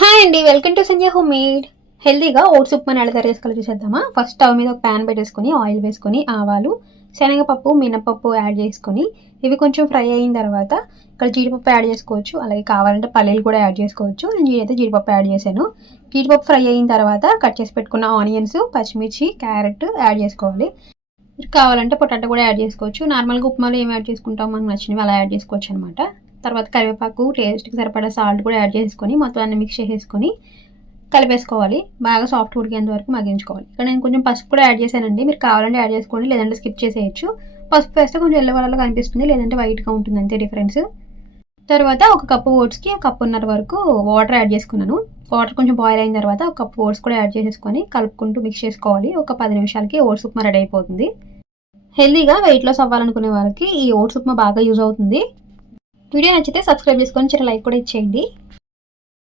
Hi అండి, welcome to Sanjay home made. హెల్దీగా oats ఉప్మాని ఎలా తయారు చేసుకోవాలో చూసేద్దామా. ఫస్ట్ స్టవ్ మీద ఒక ప్యాన్ పెట్టేసుకొని ఆయిల్ వేసుకొని ఆవాలు, శనగపప్పు, మినపప్పు యాడ్ చేసుకొని ఇవి కొంచెం ఫ్రై అయిన తర్వాత ఇక్కడ జీడిపప్పు యాడ్ చేసుకోవచ్చు. అలాగే కావాలంటే పల్లీలు కూడా యాడ్ చేసుకోవచ్చు. నేనైతే జీడిపప్పు యాడ్ చేశాను. జీడిపప్పు ఫ్రై అయిన తర్వాత కట్ చేసి పెట్టుకున్న ఆనియన్స్, పచ్చిమిర్చి, క్యారెట్ యాడ్ చేసుకోవాలి. కావాలంటే పొటాటో కూడా యాడ్ చేసుకోవచ్చు. నార్మల్గా ఉప్మాలో ఏం యాడ్ చేసుకుంటాం మనకు నచ్చినవి అలా యాడ్ చేసుకోవచ్చు అనమాట. తర్వాత కరివేపాకు, టేస్ట్కి సరిపడా సాల్ట్ కూడా యాడ్ చేసుకొని మొత్తం అన్ని మిక్స్ చేసేసుకొని కలిపేసుకోవాలి. బాగా సాఫ్ట్ ఉడికేంత వరకు మగ్గించుకోవాలి. ఇక్కడ నేను కొంచెం పసుపు కూడా యాడ్ చేశానండి. మీరు కావాలంటే యాడ్ చేసుకోండి, లేదంటే స్కిప్ చేసేయచ్చు. పసుపు వేస్తే కొంచెం ఎల్లో కలర్లో కనిపిస్తుంది, లేదంటే వైట్గా ఉంటుంది, అంతే డిఫరెన్స్. తర్వాత ఒక కప్పు ఓట్స్కి కప్పున్నర వరకు వాటర్ యాడ్ చేసుకున్నాను. వాటర్ కొంచెం బాయిల్ అయిన తర్వాత ఒక కప్పు ఓట్స్ కూడా యాడ్ చేసేసుకొని కలుపుకుంటూ మిక్స్ చేసుకోవాలి. ఒక 10 నిమిషాలకి ఓట్స్ ఉప్మా రెడీ అయిపోతుంది. హెల్దీగా వెయిట్ లాస్ అవ్వాలనుకునే వాళ్ళకి ఈ ఓట్స్ ఉప్మా బాగా యూజ్ అవుతుంది. వీడియో నచ్చితే సబ్స్క్రైబ్ చేసుకొని చిన్న లైక్ కూడా ఇచ్చేయండి.